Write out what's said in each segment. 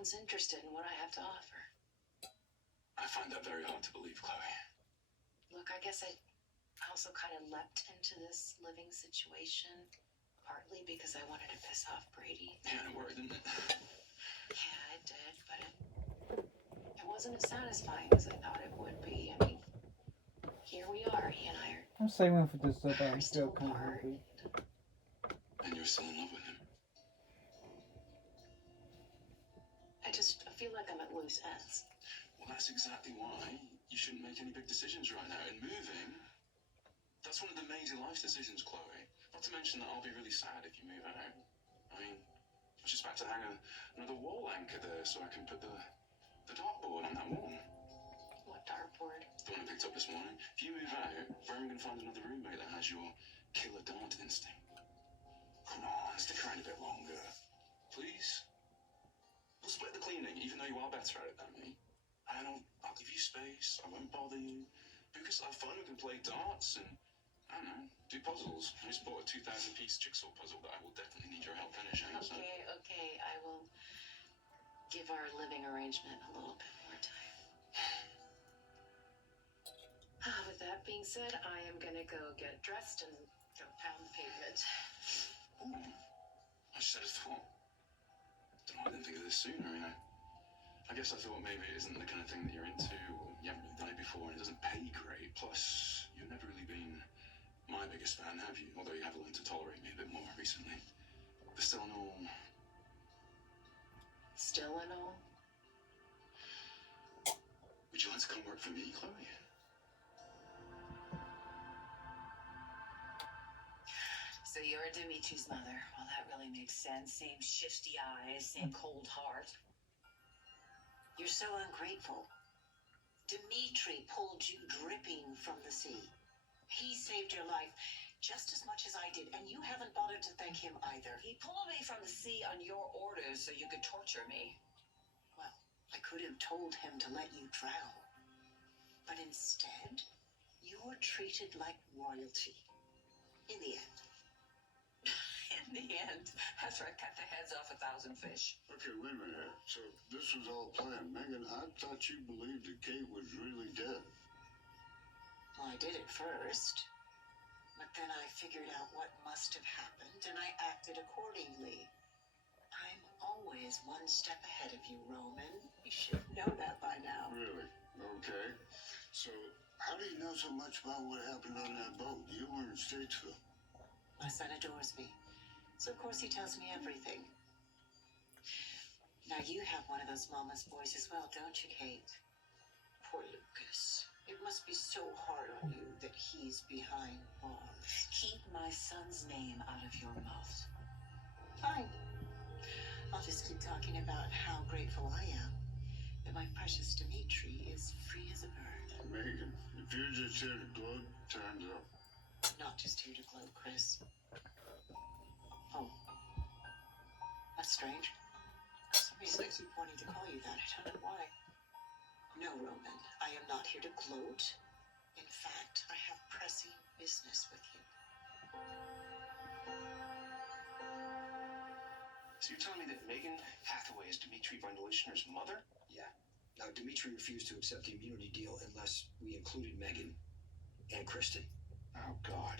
one's interested in what I have to offer. I find that very hard to believe, Chloe. Look, I guess I also kind of leapt into this living situation, partly because I wanted to piss off Brady. Yeah, it worked, didn't it? Yeah, it did, but it wasn't as satisfying as I thought it would be. I mean, here we are, he and I are. I'm saving for dessert, but I'm still still kind of apart. hungry. And you're still in love with him. I feel like I'm at loose ends. Well, that's exactly why you shouldn't make any big decisions right now. And moving, that's one of the major life decisions, Chloe. Not to mention that I'll be really sad if you move out. I mean, I was just about to hang another wall anchor there so I can put the dartboard on that wall. What dartboard? The one I picked up this morning. If you move out, where am I going to find another roommate that has your killer dart instinct? Come on, stick around a bit longer. Please? We'll split the cleaning, even though you are better at it than me. And I'll give you space. I won't bother you. Because I'll have fun. We can play darts and, I don't know, do puzzles. I just bought a 2,000-piece jigsaw puzzle that I will definitely need your help finishing. Okay. I will give our living arrangement a little bit more time. With that being said, I am going to go get dressed and go pound the pavement. Ooh, I just had a thought. I didn't think of this sooner, you know. I guess I thought maybe it isn't the kind of thing that you're into, or you haven't really done it before, and it doesn't pay great. Plus, you've never really been my biggest fan, have you? Although you have learned to tolerate me a bit more recently. But still in all... Still in all? Would you like to come work for me, Chloe? So you're Dimitri's mother. Well, that really makes sense. Same shifty eyes, same cold heart. You're so ungrateful. Dimitri pulled you dripping from the sea. He saved your life just as much as I did, and you haven't bothered to thank him either. He pulled me from the sea on your orders so you could torture me. Well, I could have told him to let you drown. But instead, you're treated like royalty. In the end. In the end, after I cut the heads off 1,000 fish. Okay, wait a minute. So this was all planned. Megan, I thought you believed that Kate was really dead. Well, I did at first. But then I figured out what must have happened, and I acted accordingly. I'm always one step ahead of you, Roman. You should know that by now. Really? Okay. So how do you know so much about what happened on that boat? You were in Statesville. My son adores me. So, of course, he tells me everything. Now, you have one of those mama's boys as well, don't you, Kate? Poor Lucas. It must be so hard on you that he's behind bars. Keep my son's name out of your mouth. Fine. I'll just keep talking about how grateful I am that my precious Dimitri is free as a bird. Megan, if you're just here to gloat, time's up. Not just here to gloat, Chris. Oh. That's strange. For some reason I keep wanting to call you that. I don't know why. No, Roman. I am not here to gloat. In fact, I have pressing business with you. So you're telling me that Megan Hathaway is Dimitri Von Leuschner's mother? Yeah. Now, Dimitri refused to accept the immunity deal unless we included Megan and Kristen. Oh, God.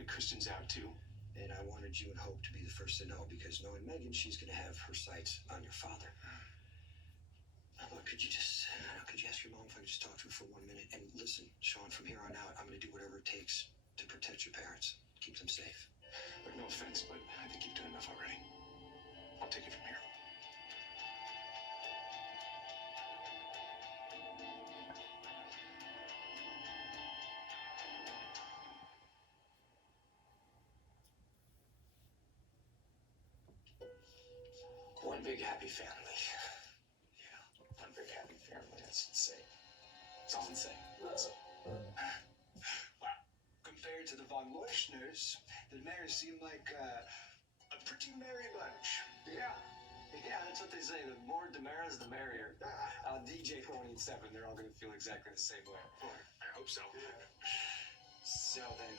But Kristen's out, too? And I wanted you and Hope to be the first to know, because knowing Megan, she's going to have her sights on your father. Now, look, could you ask your mom if I could just talk to her for 1 minute? And listen, Sean, from here on out, I'm going to do whatever it takes to protect your parents, keep them safe. Look, no offense, but I think you've done enough already. I'll take it from here. One big happy family. Yeah, one big happy family. That's insane. It's all insane. That's all. Wow. Compared to the Von Leuschners, the Mayers seem like a pretty merry bunch. Yeah, that's what they say. The more Damaras, the merrier. DJ 487, they're all going to feel exactly the same way. I hope so. So then,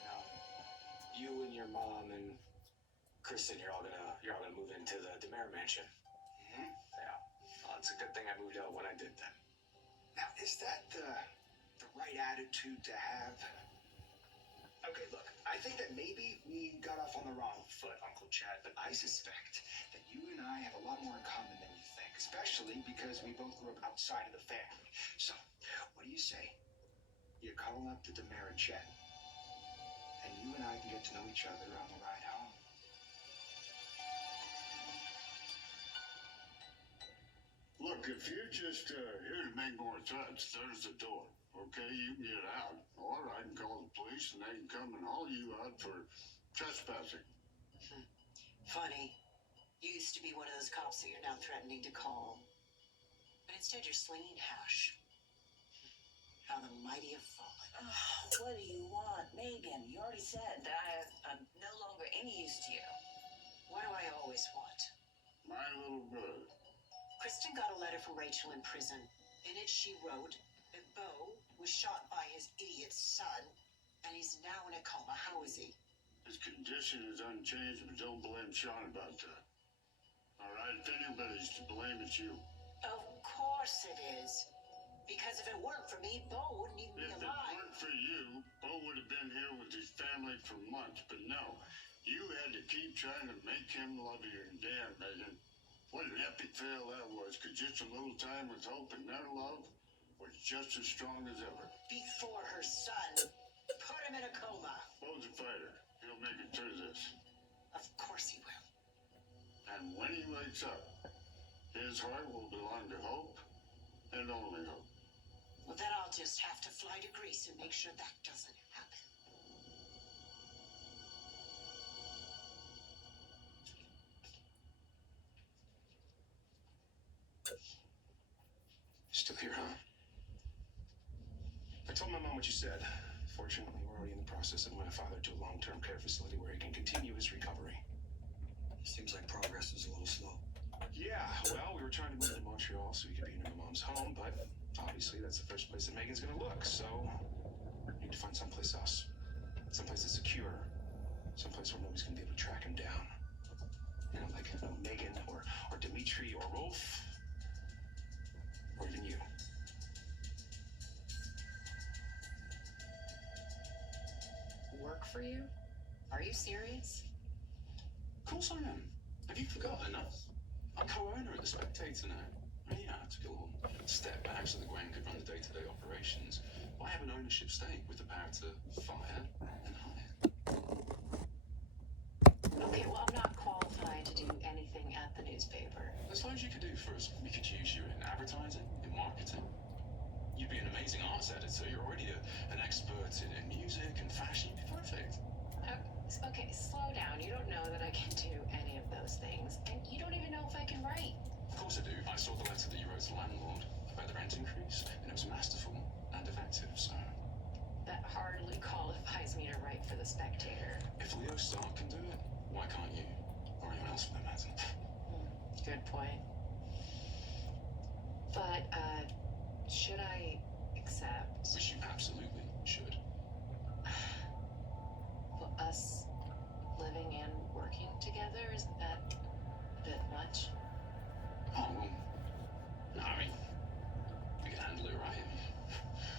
you and your mom and Kristen, you're all gonna move into the Demare mansion. Mm-hmm. Yeah, well, a good thing I moved out when I did then. Now, is that the right attitude to have? Okay, look, I think that maybe we got off on the wrong foot, Uncle Chad, but I suspect that you and I have a lot more in common than you think, especially because we both grew up outside of the family. So, what do you say? You call up the Demera Chet, and you and I can get to know each other on the ride home. Look, if you're just here to make more threats, there's the door. Okay, you can get out, or I can call the police and they can come and haul you out for trespassing. Funny. You used to be one of those cops that you're now threatening to call. But instead you're slinging hash. How the mighty have fallen. What do you want, Megan? You already said that I'm no longer any use to you. What do I always want? My little bird. Kristen got a letter from Rachel in prison. In it she wrote that Bo was shot by his idiot son, and he's now in a coma. How is he? His condition is unchanged, but don't blame Sean about that. All right, if anybody's to blame, it's you. Of course it is. Because if it weren't for me, Bo wouldn't even be If it alive. weren't for you, Bo would have been here with his family for months. But no, you had to keep trying to make him love you. And damn, Megan, what an epic fail that was. Because just a little time with hope and their love was just as strong as ever. Before her son put him in a coma. Bo's a fighter. He'll make it through this. Of course he will. And when he wakes up, his heart will belong to hope and only hope. Well, then I'll just have to fly to Greece and make sure that doesn't happen. Still here, huh? I told my mom what you said. Fortunately, we're already in the process of moving my father to a long-term care facility where he can continue his recovery. Seems like progress is a little slow. Yeah, well, we were trying to move to Montreal so we could be in my mom's home, but obviously that's the first place that Megan's gonna look, so we need to find someplace else. Someplace that's secure. Someplace where nobody's gonna be able to track him down. You know, like Megan or Dimitri or Rolf. Or even you. Work for you? Are you serious? Of course I am. Have you forgotten? I'm co-owner of The Spectator now. Yeah, I took a little step back so that Gwen could run the day-to-day operations. I have an ownership stake with the power to fire and hire. Okay, well, I'm not qualified to do anything at the newspaper. There's loads you could do for us. We could use you in advertising, in marketing. You'd be an amazing arts editor. You're already an expert in music and fashion. You'd be perfect. Okay, slow down. You don't know that I can do any of those things. And you don't even know if I can write. Of course I do. I saw the letter that you wrote to the landlord about the rent increase, and it was masterful and effective, so... That hardly qualifies me to write for The Spectator. If Leo Stark can do it, why can't you? Or anyone else for that matter? Good point. But, should I accept? Which you absolutely should. Well, us living and working together, isn't that a bit much? Oh, well, no, I mean, we can handle it, right?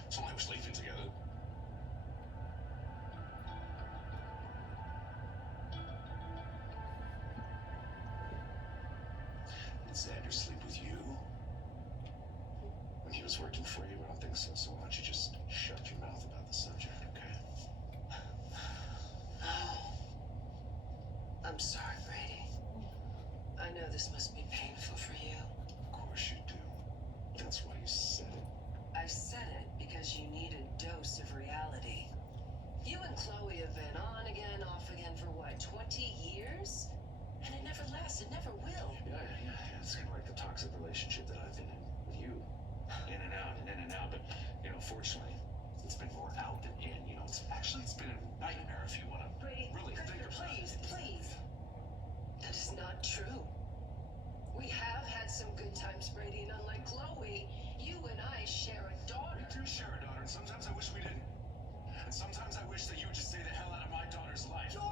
It's not like we're sleeping together. Did Xander sleep with you? When he was working for you? I don't think so. So why don't you just shut your mouth about the subject, okay? I'm sorry, Brady. I know this must be painful for you. Of course you do. That's why you said it. I said it because you need a dose of reality. You and Chloe have been on again, off again for what, 20 years? And it never lasts, it never will. Yeah. It's kind of like the toxic relationship that I've been in with you. In and out, and in and out. But, you know, fortunately, it's been more out than in. You know, it's been a nightmare if you want to Brady, really think about please, it. please. That is not true. We have had some good times, Brady, and unlike Chloe, you and I share a daughter. We do share a daughter, and sometimes I wish we didn't. And sometimes I wish that you would just stay the hell out of my daughter's life. Your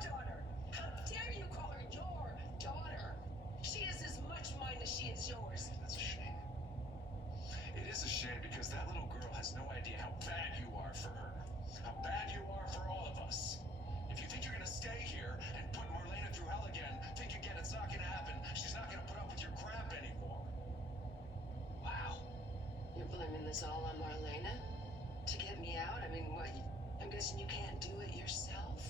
daughter. How dare you call her your daughter? She is as much mine as she is yours. That's a shame. It is a shame because that little girl has no idea how bad you are for her. How bad you are for all of us. If you think you're gonna stay here and put Marlena through hell again, think again, it's not gonna happen. She's not gonna put up with your crap anymore. Wow. You're blaming this all on Marlena? To get me out? I mean, what? I'm guessing you can't do it yourself?